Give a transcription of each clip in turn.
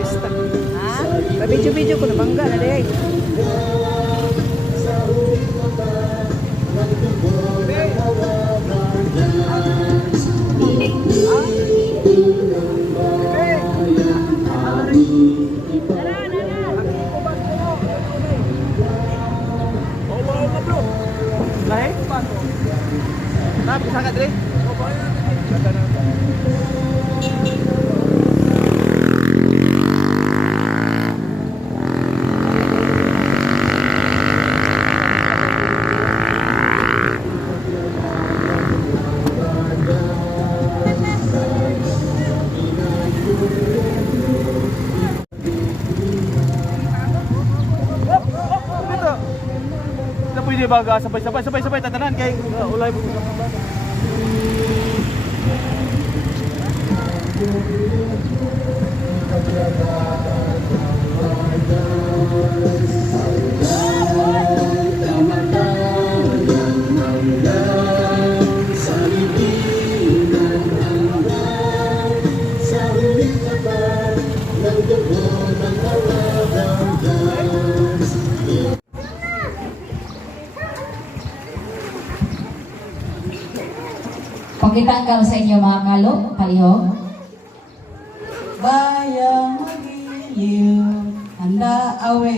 pista. Ha? Pabidyo-bidyo ko na bangga na deh. Tapi sangat deh. Pwede ba sabay-sabay tatanan kay ulay mo. Pagkitanggal sa inyo mga kalok, palihog. Bayang magiliw, handa awe.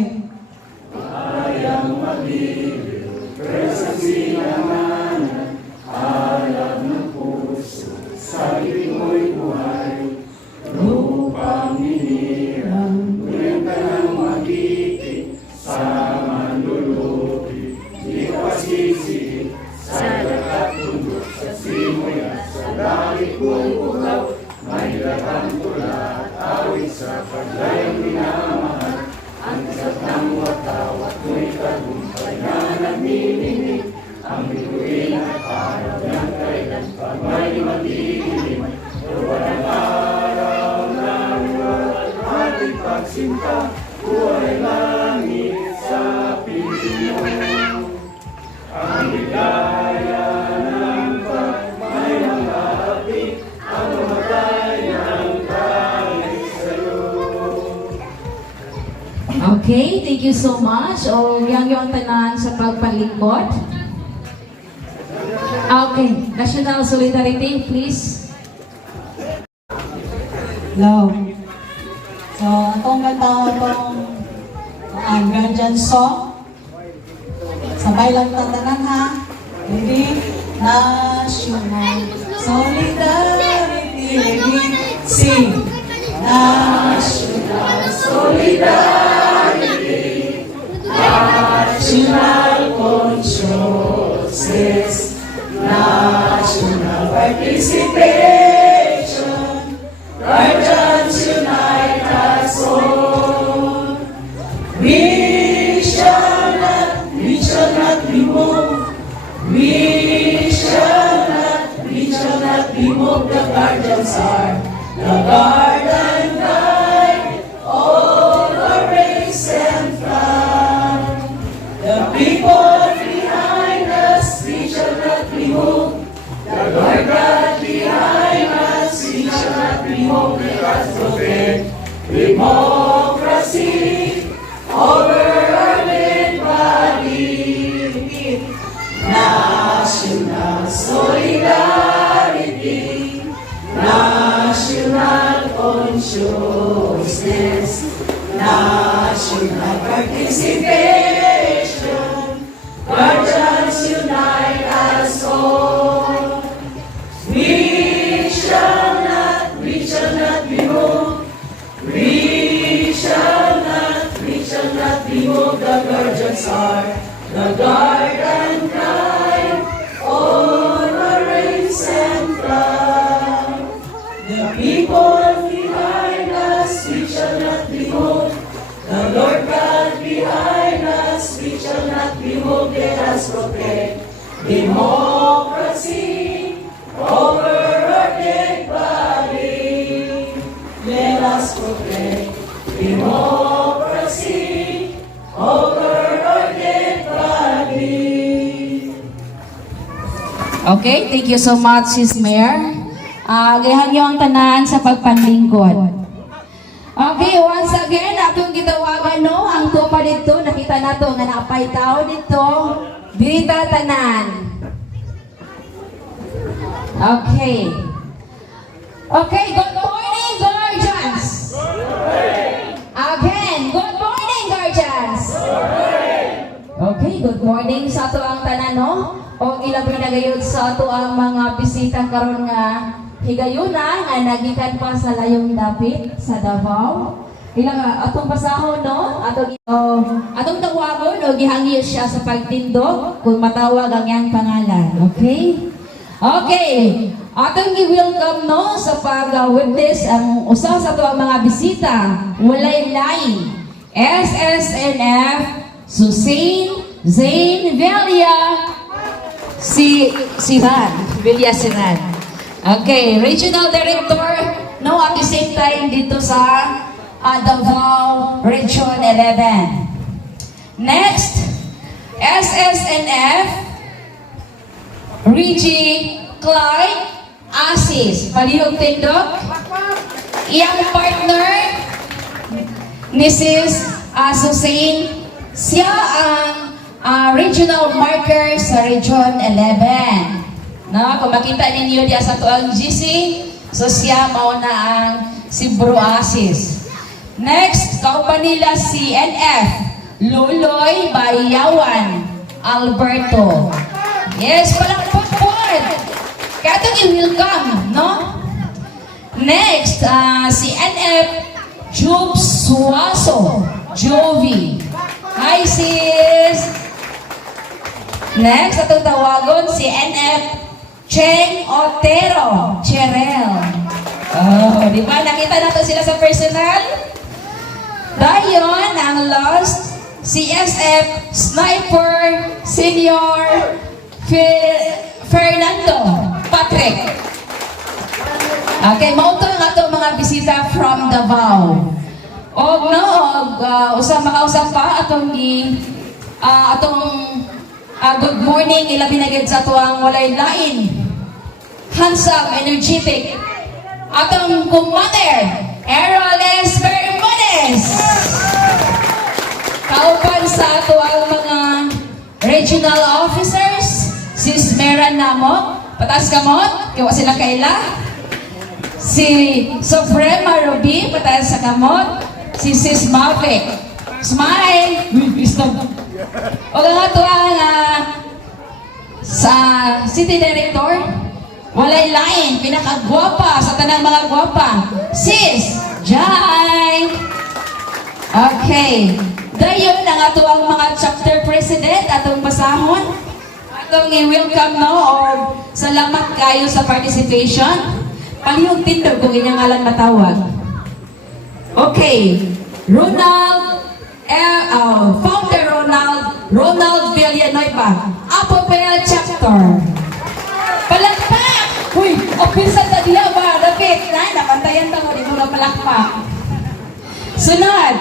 Bayang magiliw, sa sinamanan, alam ng puso, sa mo'y buhay. Lupang hinirang, ngunit ka ng magiging, sa manlulupi, di ko sisi, sa dagat tundok, sa simoy at sa langit mong uhaw, may latang tula at awit sa paglayang minamahal. Ang kasat ng watawat mo'y tagumpay na nagmiminig. Ang bituin at araw ng kailan pag may magdidilim. Tuwan ang araw ng walang ating pagsinta, buhay langit sa piling mo. Ang ligaya ng pagmay mga api, ang mamatay ng kahit sa'yo. Okay, thank you so much. O yung tanan sa pagpalingkod. Okay, national solidarity, please. Hello. So, atong kanta itong Guardian Song. Sabay lang tatanan ha. Ready? National Solidarity. Ready? Sing. National Solidarity. National Consciousness. National Participation. Guardians unite us all. We shall not be moved. We shall not be moved. The guardians are the guard and guide all our race and flag. The people behind us, we shall not be moved. The guard behind us, we shall not be moved. Let us protect democracy over our dead body. National solidarity, national consciousness, national participation. Guardians unite us all. We shall not be moved. We shall not be moved. The guardians are the guard and guide all our race and flag. The people behind us, we shall not be moved. The Lord God behind us, we shall not be moved. Let us protect democracy over our dead body. Let us protect democracy over our dead body. Okay, thank you so much, Sis Mayor. Agahan niyo ang tanan sa pagpanlingkod. Okay. Okay, once again, atong gitawagan no, ang tupa dito, nakita nato nga naapay tao dito, Birita tanan. Okay. Okay, good morning, guardians. Again, good morning, guardians. Okay, good morning sa ato ang tanan no. O ilabi na gayud sa ato ang mga bisita karon nga higayuna nga nagikan pa sa layong dapit sa Davao. Ilang atong pasahon no, atong tawagon o gihangyo siya sa pagtindog kung matawag ang iyang pangalan. Okay? Okay. Atong gi-welcome no sa pag-witness ang usa sa ato ang mga bisita. Walay lain. SSNF Susain Zain Velia Siran. Velia Siran. Okay, Regional Director no at the same time dito sa Davao Region 11. Next, SSNF Reggie Clyde Asis. Palihog tindog. Iyang partner, Mrs. Susain. Siya ang regional marker sa Region 11. No, kung makita ninyo diya sa tuang GC, so siya mauna ang si Bro Asis. Next, kaupan nila si NF Luloy Bayawan Alberto. Yes, palakpak po. Kaya itong i-welcome, no? Next, si NF Jube Suaso Jovi. Hi, sis! Next, atong tawagon si NF Cheng Otero Cherel. Oh, di ba? Nakita natin sila sa personal? Dayon, ang last, CSF Sniper Senior Fernando Patrick. Okay, mauto nga itong mga bisita from Davao. O no, makausap pa atong good morning, ilabi na gid sa tuwang walay lain. Handsome, energetic. Atong commander, Eroles Bermudez. Kaupan sa tuwang mga regional officers, Sis Mera Namok, patas kamot, kiwa sila kaila. Si Suprema Ruby, patas sa kamot. Si Sis Mavic. Smile! O nga ito ang sa City Director, walay lain, pinakagwapa sa tanang mga gwapa. Sis Jai! Okay. Dayon ang ato ang mga chapter president, atong basahon. Atong i-welcome no, o salamat kayo sa participation. Palihog tindog kung inyong alam matawag. Okay, Founder Ronald Villanueva, Apopel Chapter. Palakpak! Uy, opisan na diya ba? Rapid na, napantayan na mo, di mo na palakpak. Sunod,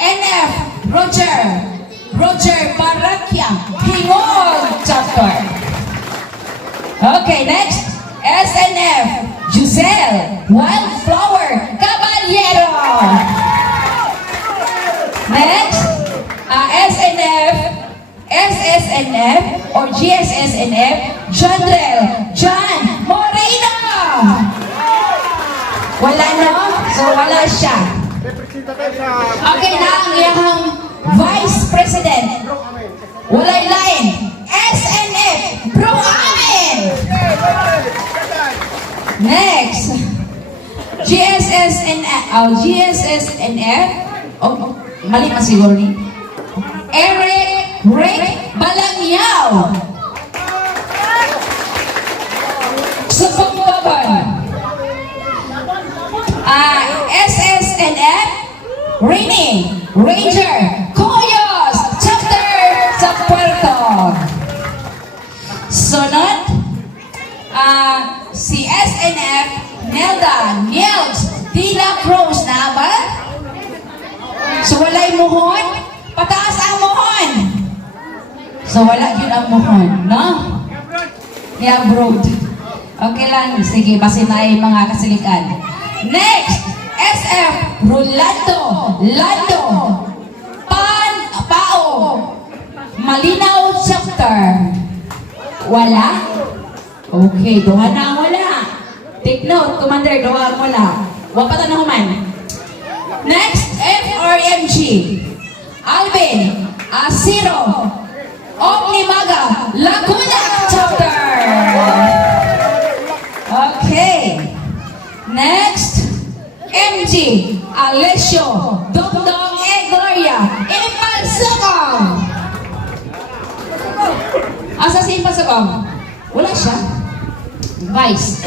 NF Roger Barraquia, Hingog Chapter. Okay, next, SNF Giselle Wildflower Caballero. Next, SSNF or GSSNF John Moreno. Wala no? So wala siya. Okay na ang iyang Vice President. Walay lain. SNF Bro Amin. Next, GSSNF, oh, mali pa siguro ni. Eric Balangyaw. Supanglaban. SSNF, Ranger, Coyos, Chapter sa Puerto. Sunod, si SNF, Nels De La Cruz na ba? So walay muhon, pataas ang muhon. So wala yun ang muhon, no? Abroad. Okay lang, sige, basin na yung mga kasilikan. Next, SF Rolando, Lando, Pao, Malinaw chapter. Wala? Okay, duha na ang wala. Take note, Commander, duha ang wala. Huwag pa na human. Next, FRMG. Alvin, Asiro, Omnimaga, Laguna chapter. Okay. Next, MG, Alessio, Dongdong, Gloria, Impalsakong. Asa si Impalsakong? Wala siya. Vice.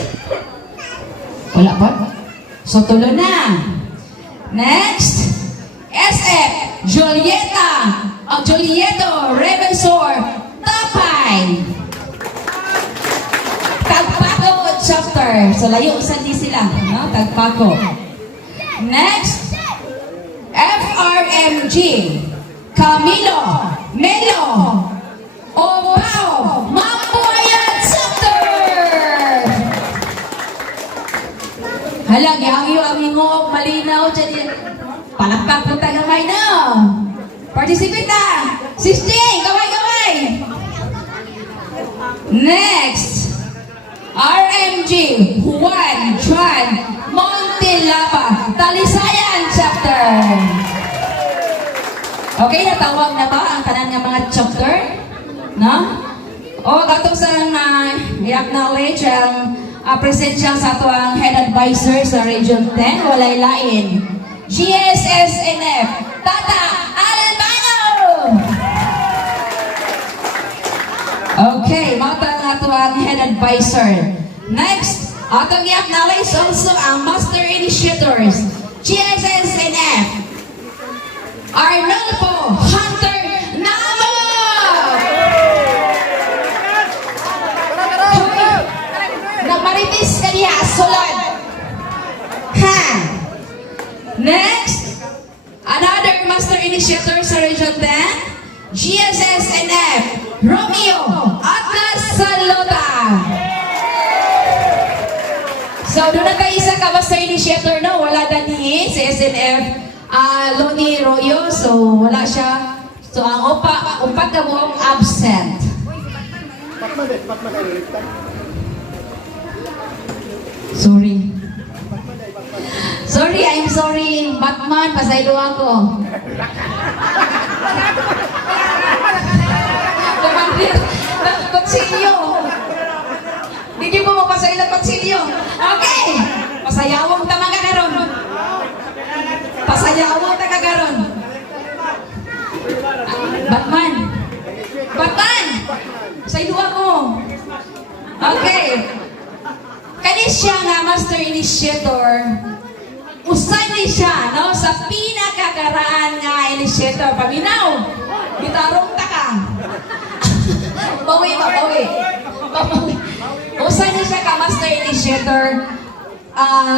Wala ba? So, tulo na. Next, SF, Julieto, Rebensor, Tapay. Tagpako chapter. So, layo sa di sila. No? Tagpako. Next, FRMG, Camilo, Melo, Opao, Mambuayan chapter. Halang, ang ingog, malinaw, dyan. Palakpak po tagamay na. Participate na. Sisting, gaway. Next, RMG, Juan, Montelapa, Talisayan chapter. Okay, natawag na ba ang tanan nga mga chapter? No? O, katong sa i-acknowledge ang presensya sa ato ang head advisor sa Region 10, walay lain. GSSNF, Tata Albano! Okay, mata ang ato ang head advisor. Next, atong i-acknowledge also ang master initiators, GSSNF, Arnolfo Hunter Namo! Nagmaritis ka niya, sulod! Ha! Next, another master initiator sa Region 10, GSSNF, Romeo Atlas Salota. So, doon na tayo isa ka master initiator, no? Wala na ni si SNF Loni Royo, so wala siya. So, ang upat na buong absent. Sorry, I'm sorry. Batman, pasaylo ako. Commander, kutsilyo. Hindi mo mapasaylo kutsilyo. Okay. Pasayawang tama ka karon. Pasayawang ta ka karon. Batman. Pasaylo ako. Okay. Kani siya nga master initiator. Usay ni siya, no? Sa pinakakaraan nga initiator. Paminaw! Bitarong ta ka. Bawi. Usay ni siya ka master initiator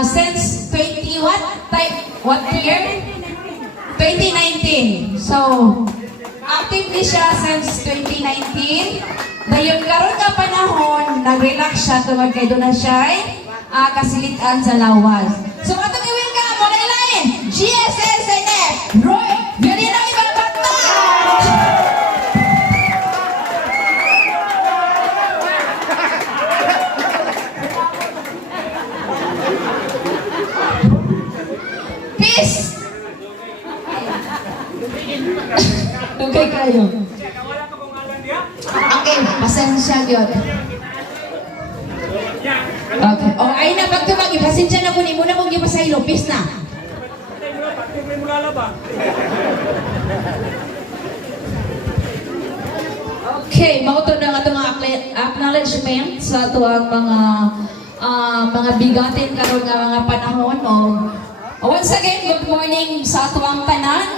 since what year? 2019. So, active ni siya since 2019. Dayon karon nga panahon, nag-relax siya tungod kay doon na siya kasilitan sa lawas. So, atong i-welcome, walay lain, GSSNF, Roy, ganyan ang ibang bata! Peace! Dugay kayo. Okay, pasensya yun. Okay. O, ay na, pagtubag, pasensya na po ni muna mong gipasaylo. Peace na. Okay, mauto na nga itong acknowledgement sa ito ang mga bigatin karon nga mga panahon. Once again, good morning sa ito ang tanan.